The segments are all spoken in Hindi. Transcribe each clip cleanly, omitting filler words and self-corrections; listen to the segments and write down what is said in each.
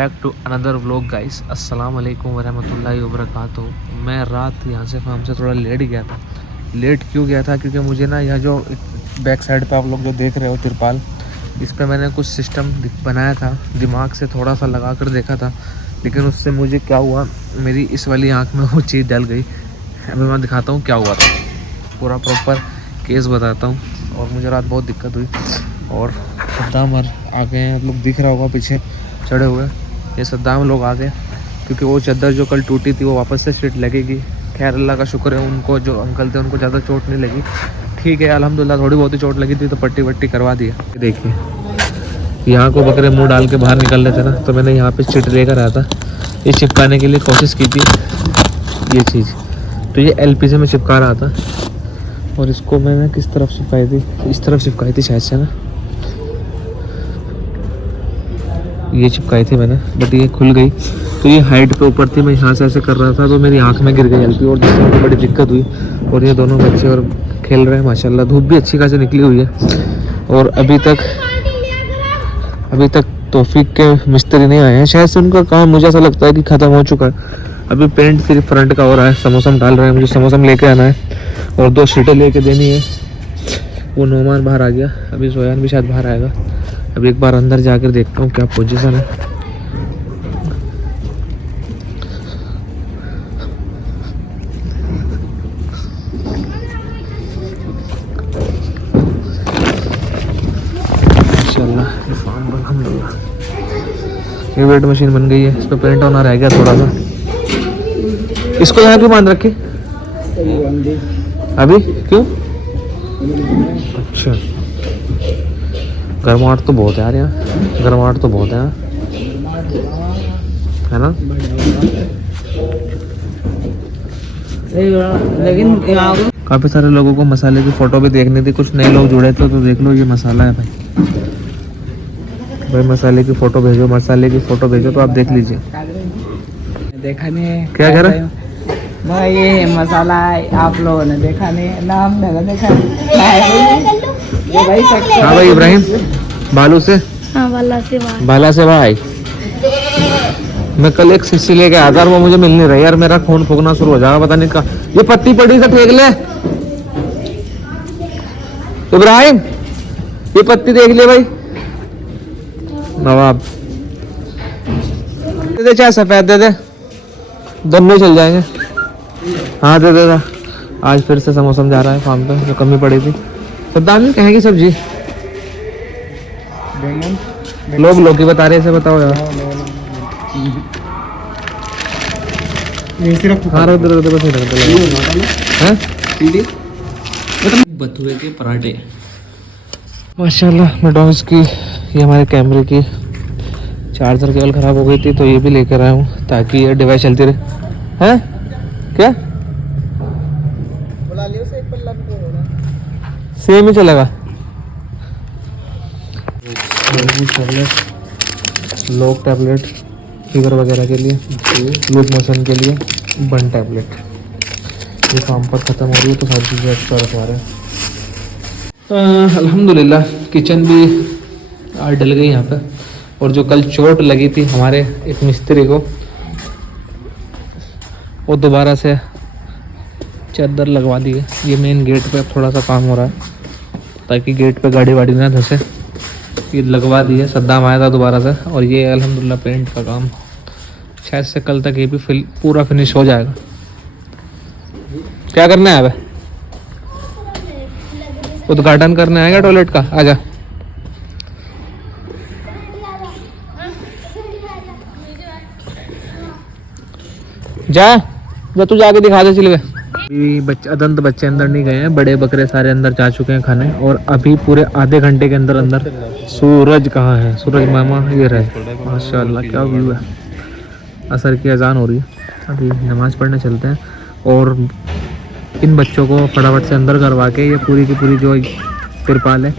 Back to another vlog guys. अस्सलाम वालेकुम वरहमतुल्लाहि वबरकातुहू। मैं रात यहाँ से फार्म से थोड़ा लेट गया था। लेट क्यों गया था? क्योंकि मुझे ना यह जो बैक साइड पे आप लोग जो देख रहे हो तिरपाल, इस पर मैंने कुछ सिस्टम बनाया था, दिमाग से थोड़ा सा लगा कर देखा था, लेकिन उससे मुझे क्या हुआ, मेरी इस वाली आँख में वो चीज़ डल गई। अभी मैं दिखाता हूँ क्या हुआ था, पूरा प्रॉपर केस बताता हूँ। और मुझे रात बहुत दिक्कत हुई और सद्दाम आ गए हैं, आप लोग दिख रहा होगा पीछे चढ़े हुए, ये सद्दाम लोग आ गए क्योंकि वो चादर जो कल टूटी थी वो वापस से फिट लगेगी। खैर अल्लाह का शुक्र है, उनको जो अंकल थे उनको ज़्यादा चोट नहीं लगी, ठीक है अल्हम्दुलिल्लाह। थोड़ी बहुत ही चोट लगी थी तो पट्टी वट्टी करवा दी है। देखिए यहाँ को बकरे मुंह डाल के बाहर निकल रहे थे ना, तो मैंने यहाँ पे चिट लेकर आया था, ये चिपकाने के लिए कोशिश की थी ये चीज़, तो ये एलपी से मैं चिपका रहा था। और इसको मैंने किस तरफ चिपकाई थी, इस तरफ चिपकाई थी शायद से ना, ये चिपकाई थी मैंने, बट ये खुल गई। तो ये हाइट पे ऊपर थी, मैं यहाँ से ऐसे कर रहा था तो मेरी आंख में गिर गई एलपी, और जिससे मुझे बड़ी दिक्कत हुई। और ये दोनों बच्चे और खेल रहे हैं माशाल्लाह, धूप भी अच्छी खासी निकली हुई है। और अभी तक तौफीक के मिस्त्री नहीं आए हैं, शायद से उनका काम मुझे ऐसा लगता है कि ख़त्म हो चुका है। अभी पेंट सिर्फ फ्रंट का हो रहा है, समोसम डाल रहे हैं, मुझे समोसम लेके आना है और 2 शीटें लेके देनी है। वो नोमान बाहर आ गया, अभी सोयान भी शायद बाहर आएगा। अभी एक बार अंदर जाकर देखता हूँ क्या पोजीशन है। माशाल्लाह ये फार्म अल्हम्दुलिल्लाह, ये वेट मशीन बन गई है, इस पर पेंट होना रह गया थोड़ा सा। इसको यहाँ क्यों बांध रखी अभी, क्यों? अच्छा, गर्माहट तो बहुत है यार यहाँ, गर्माहट तो बहुत है ना। लेकिन काफ़ी सारे लोगों को मसाले की फ़ोटो भी देखनी थी, कुछ नए लोग जुड़े थे तो देख लो ये मसाला है भाई मसाले की फ़ोटो भेजो, मसाले की फ़ोटो भेजो तो आप देख लीजिए। देखा नहीं है क्या कह रहा है भाई, ये मसाला है, आप लोगों ने देखा नहीं है, नाम नहीं देखा भाई। हाँ भाई इब्राहिम बालू से, हाँ बाला से भाई, मैं कल एक शिष्य लेके आया था, वो मुझे मिल नहीं रही यार, मेरा खून फूकना शुरू हो जाएगा, पता नहीं कहाँ ये पत्ती पड़ी से फेंक ले। इब्राहिम ये पत्ती देख ले भाई, नवाब दे दे, चाहे सफेद दे दे, दोनों चल जाएंगे। हाँ दे दे। आज फिर से समोसा जा रहा है फार्म पे, जो कमी पड़ी थी। सद्दाम जी कहेंगे सब्जी, लोग लौकी बता रहे, इसे बताओ यार। हाँ रख दे बस, बथुए के पराठे माशाल्लाह। मैडॉन्स की ये हमारे कैमरे की चार्जर केबल ख़राब हो गई थी, तो ये भी लेकर आया हूँ ताकि ये डिवाइस चलती रहे। हैं क्या सेम ही चलेगा? लोग टैबलेट फीवर वगैरह के लिए, लूज मोशन के लिए बन टैबलेट, ये फार्म पर ख़त्म हो रही है तो सारी चीज़ें अच्छा रखवा रहे हैं। अल्हम्दुलिल्लाह किचन भी डल गई यहाँ पे। और जो कल चोट लगी थी हमारे एक मिस्त्री को, वो दोबारा से चादर लगवा दी है। ये मेन गेट पे थोड़ा सा काम हो रहा है ताकि गेट पे गाड़ी वाड़ी ना धंसे, ये लगवा दी है। सद्दाम आया था दोबारा से, और ये अल्हम्दुलिल्लाह पेंट का काम शायद से कल तक ये भी पूरा फिनिश हो जाएगा। क्या करना है अब? उद्घाटन करने आएगा टॉयलेट का, आजा। जा तू जाके दिखा दे सिलवे। अदंत बच्चे अंदर नहीं गए हैं, बड़े बकरे सारे अंदर जा चुके हैं खाने, और अभी पूरे आधे घंटे के अंदर अंदर सूरज कहाँ है, सूरज मामा ये रहे माशाल्लाह, क्या व्यू है। असर की अजान हो रही है, अभी नमाज़ पढ़ने चलते हैं। और इन बच्चों को फटाफट से अंदर करवा के ये पूरी की पूरी जो तिरपाल है,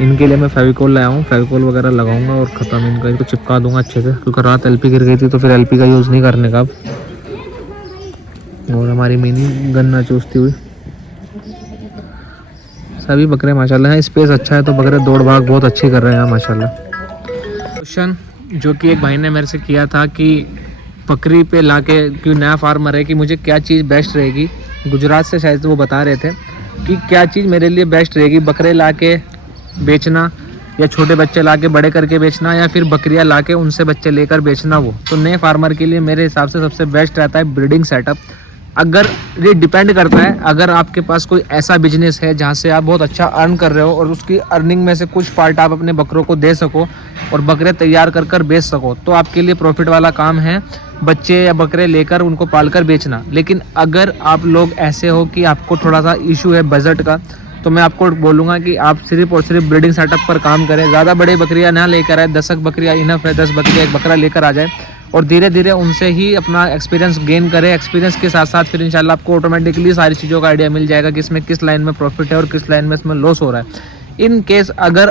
इनके लिए मैं फेविकोल लाया हूँ, फेविकोल वगैरह लगाऊंगा और ख़त्म, इनका इनको चिपका दूंगा अच्छे से, क्योंकि रात एलपी गिर गई थी तो फिर एलपी का यूज़ नहीं करने का। और हमारी मिनी गन्ना चूसती हुई, सभी बकरे माशाल्लाह हैं। स्पेस अच्छा है तो बकरे दौड़ भाग बहुत अच्छी कर रहे हैं माशाल्लाह। क्वेश्चन जो कि एक भाई ने मेरे से किया था कि बकरी पे लाके, क्यों नया फार्मर है, कि मुझे क्या चीज़ बेस्ट रहेगी। गुजरात से शायद वो बता रहे थे कि क्या चीज़ मेरे लिए बेस्ट रहेगी, बकरे लाके बेचना या छोटे बच्चे लाके बड़े करके बेचना, या फिर बकरियां लाके उनसे बच्चे लेकर बेचना। वो तो नए फार्मर के लिए मेरे हिसाब से सबसे बेस्ट रहता है ब्रीडिंग सेटअप। अगर ये डिपेंड करता है, अगर आपके पास कोई ऐसा बिजनेस है जहाँ से आप बहुत अच्छा अर्न कर रहे हो और उसकी अर्निंग में से कुछ पार्ट आप अपने बकरों को दे सको और बकरे तैयार कर कर बेच सको, तो आपके लिए प्रॉफिट वाला काम है बच्चे या बकरे लेकर उनको पालकर बेचना। लेकिन अगर आप लोग ऐसे हो कि आपको थोड़ा सा इशू है बजट का, तो मैं आपको बोलूँगा कि आप सिर्फ और सिर्फ ब्रीडिंग सेटअप पर काम करें। ज़्यादा बड़े बकरियाँ ना लेकर आए, 10 बकरियाँ इनफ है, 10 बकरियाँ एक बकरा लेकर आ जाए और धीरे धीरे उनसे ही अपना एक्सपीरियंस गेन करें। एक्सपीरियंस के साथ साथ फिर इंशाल्लाह आपको ऑटोमेटिकली सारी चीज़ों का आइडिया मिल जाएगा कि इसमें किस लाइन में प्रॉफिट है और किस लाइन में इसमें लॉस हो रहा है। इन केस अगर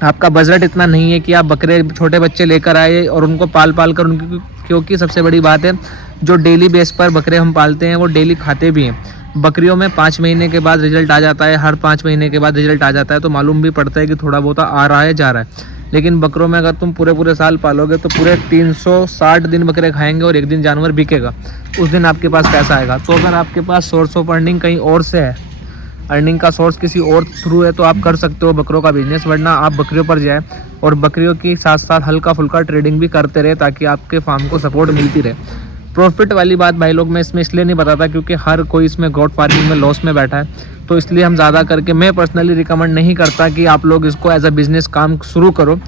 आपका बजट इतना नहीं है कि आप बकरे छोटे बच्चे लेकर आए और उनको पाल कर उनकी, क्योंकि सबसे बड़ी बात है जो डेली बेस पर बकरे हम पालते हैं वो डेली खाते भी हैं। बकरियों में 5 महीने के बाद रिजल्ट आ जाता है, हर 5 महीने के बाद रिजल्ट आ जाता है, तो मालूम भी पड़ता है कि थोड़ा बहुत आ रहा है जा रहा है। लेकिन बकरों में अगर तुम पूरे साल पालोगे तो पूरे 360 दिन बकरे खाएंगे और एक दिन जानवर बिकेगा, उस दिन आपके पास पैसा आएगा। तो अगर आपके पास सोर्स ऑफ अर्निंग कहीं और से है, अर्निंग का सोर्स किसी और थ्रू है, तो आप कर सकते हो बकरों का बिजनेस। वरना आप बकरियों पर जाए और बकरियों के साथ साथ हल्का फुल्का ट्रेडिंग भी करते रहे ताकि आपके फार्म को सपोर्ट मिलती रहे। प्रॉफिट वाली बात भाई लोग मैं इसमें इसलिए नहीं बताता क्योंकि हर कोई इसमें गॉड फार्मिंग में लॉस में बैठा है, तो इसलिए हम ज़्यादा करके, मैं पर्सनली रिकमेंड नहीं करता कि आप लोग इसको एज अ बिज़नेस काम शुरू करो।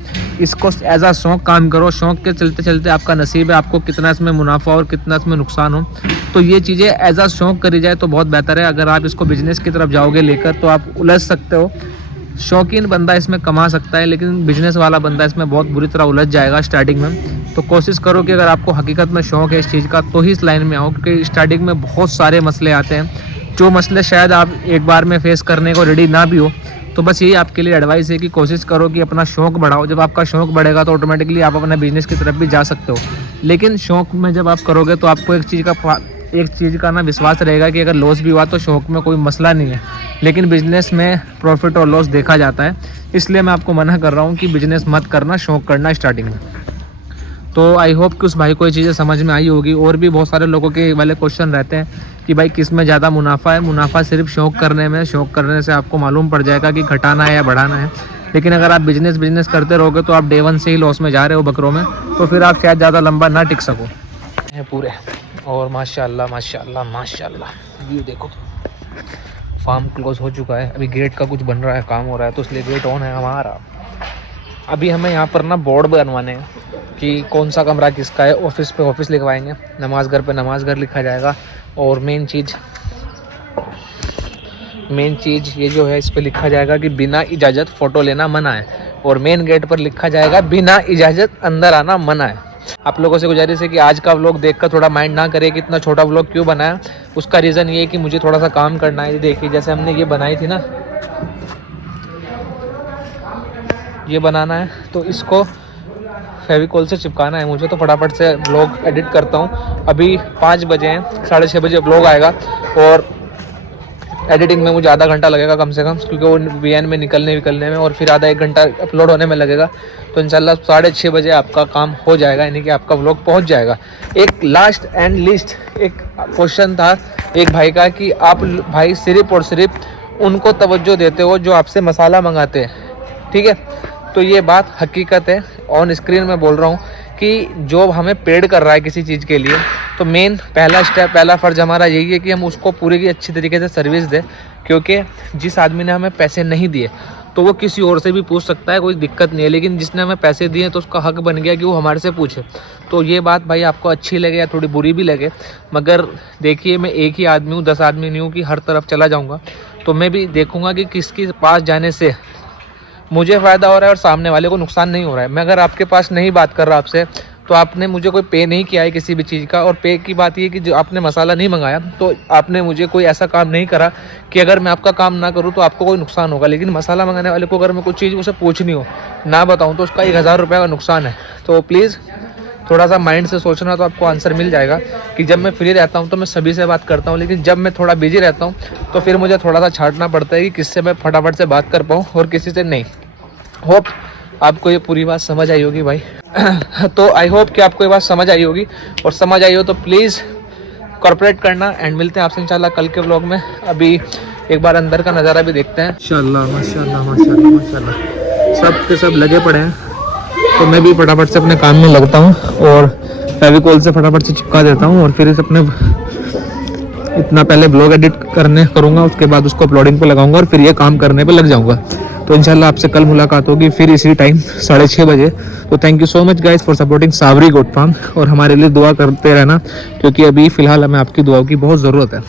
इसको एज अ शौक काम करो। शौक के चलते चलते आपका नसीब है, आपको कितना इसमें मुनाफा और कितना इसमें नुकसान हो, तो ये चीज़ें एज अ शौक करी जाए तो बहुत बेहतर है। अगर आप इसको बिजनेस की तरफ जाओगे लेकर तो आप उलझ सकते हो। शौकीन बंदा इसमें कमा सकता है, लेकिन बिजनेस वाला बंदा इसमें बहुत बुरी तरह उलझ जाएगा स्टार्टिंग में। तो कोशिश करो कि अगर आपको हकीकत में शौक है इस चीज़ का तो ही इस लाइन में आओ, क्योंकि स्टार्टिंग में बहुत सारे मसले आते हैं, जो मसले शायद आप एक बार में फेस करने को रेडी ना भी हो। तो बस यही आपके लिए एडवाइस है कि कोशिश करो कि अपना शौक बढ़ाओ। जब आपका शौक बढ़ेगा तो ऑटोमेटिकली आप अपने बिजनेस की तरफ भी जा सकते हो। लेकिन शौक में जब आप करोगे तो आपको एक चीज़ का ना विश्वास रहेगा कि अगर लॉस भी हुआ तो शौक में कोई मसला नहीं है, लेकिन बिजनेस में प्रॉफिट और लॉस देखा जाता है। इसलिए मैं आपको मना कर रहा हूँ कि बिजनेस मत करना, शौक करना स्टार्टिंग में। तो आई होप कि उस भाई को ये चीज़ें समझ में आई होगी। और भी बहुत सारे लोगों के वाले क्वेश्चन रहते हैं कि भाई किस में ज़्यादा मुनाफा है। मुनाफा सिर्फ शौक करने में, शौक करने से आपको मालूम पड़ जाएगा कि घटाना है या बढ़ाना है। लेकिन अगर आप बिजनेस करते रहोगे तो आप डे 1 से ही लॉस में जा रहे हो बकरों में, तो फिर आप शायद ज़्यादा लंबा ना टिक सको है पूरे। और माशाल्लाह माशाल्लाह माशाल्लाह व्यू देखो। फार्म क्लोज हो चुका है, अभी गेट का कुछ बन रहा है, काम हो रहा है, तो इसलिए गेट ऑन है हमारा। अभी हमें यहाँ पर ना बोर्ड बनवाने हैं कि कौन सा कमरा किसका है। ऑफिस पे ऑफिस लिखवाएंगे, नमाज घर पे नमाज घर लिखा जाएगा। और मेन चीज़ ये जो है, इस पे लिखा जाएगा कि बिना इजाज़त फ़ोटो लेना मना है। और मेन गेट पर लिखा जाएगा बिना इजाज़त अंदर आना मना है। आप लोगों से गुजारिश है कि आज का व्लॉग देखकर थोड़ा माइंड ना करे कि इतना छोटा व्लॉग क्यों बनाया। उसका रीज़न ये है कि मुझे थोड़ा सा काम करना है। देखिए जैसे हमने ये बनाई थी ना, ये बनाना है, तो इसको फेविकॉल से चिपकाना है मुझे। तो फटाफट से व्लॉग एडिट करता हूँ। अभी 5 बजे हैं, 6:30 बजे व्लॉग आएगा और एडिटिंग में मुझे आधा घंटा लगेगा कम से कम, क्योंकि वो वीएन में निकलने में, और फिर आधा 1 घंटा अपलोड होने में लगेगा। तो इंशाल्लाह 6:30 बजे आपका काम हो जाएगा, यानी कि आपका व्लॉग पहुंच जाएगा। एक लास्ट एंड लिस्ट एक क्वेश्चन था एक भाई का कि आप भाई सिर्फ और सिर्फ उनको तवज्जो देते हो जो आपसे मसाला मंगाते हैं, ठीक है। तो ये बात हकीकत है, ऑन स्क्रीन में बोल रहा हूँ कि जो हमें पेड कर रहा है किसी चीज़ के लिए, तो मेन पहला फ़र्ज़ हमारा यही है कि हम उसको पूरी की अच्छी तरीके से सर्विस दें। क्योंकि जिस आदमी ने हमें पैसे नहीं दिए तो वो किसी और से भी पूछ सकता है, कोई दिक्कत नहीं है, लेकिन जिसने हमें पैसे दिए तो उसका हक बन गया कि वो हमारे से पूछे। तो ये बात भाई आपको अच्छी लगे या थोड़ी बुरी भी लगे, मगर देखिए मैं एक ही आदमी हूँ, 10 आदमी नहीं हूँ कि हर तरफ चला जाऊँगा। तो मैं भी देखूँगा कि किसके पास जाने से मुझे फ़ायदा हो रहा है और सामने वाले को नुकसान नहीं हो रहा है। मैं अगर आपके पास नहीं बात कर रहा आपसे, तो आपने मुझे कोई पे नहीं किया है किसी भी चीज़ का। और पे की बात ये कि जो आपने मसाला नहीं मंगाया, तो आपने मुझे कोई ऐसा काम नहीं करा कि अगर मैं आपका काम ना करूँ तो आपको कोई नुकसान होगा। लेकिन मसाला मंगाने वाले को अगर मैं कुछ चीज़ उसे पूछनी हो, ना बताऊँ, तो उसका 1000 रुपये का नुकसान है। तो प्लीज़ थोड़ा सा माइंड से सोचना, तो आपको आंसर मिल जाएगा। कि जब मैं फ्री रहता हूँ तो मैं सभी से बात करता हूँ, लेकिन जब मैं थोड़ा बिजी रहता हूँ तो फिर मुझे थोड़ा सा छांटना पड़ता है कि किससे मैं फटाफट से बात कर पाऊँ और किसी से नहीं। होप आपको ये पूरी बात समझ आई होगी भाई। तो आई होप कि आपको ये बात समझ आई होगी, और समझ आई हो तो प्लीज़ कॉर्पोरेट करना। एंड मिलते हैं आपसे इंशाल्लाह कल के व्लॉग में। अभी एक बार अंदर का नज़ारा भी देखते हैं। माशाल्लाह माशाल्लाह माशाल्लाह माशाल्लाह सब के सब लगे पड़े हैं। तो मैं भी फटाफट से अपने काम में लगता हूँ और फेविकोल से फटाफट से चिपका देता हूँ, और फिर इस अपने इतना पहले ब्लॉग एडिट करूँगा, उसके बाद उसको अपलोडिंग पे लगाऊंगा और फिर ये काम करने पे लग जाऊँगा। तो इंशाल्लाह आपसे कल मुलाकात होगी फिर इसी टाइम 6:30 बजे। तो thank you so much guys for supporting Sabri goat farm, और हमारे लिए दुआ करते रहना, क्योंकि अभी फ़िलहाल हमें आपकी दुआओं की बहुत ज़रूरत है।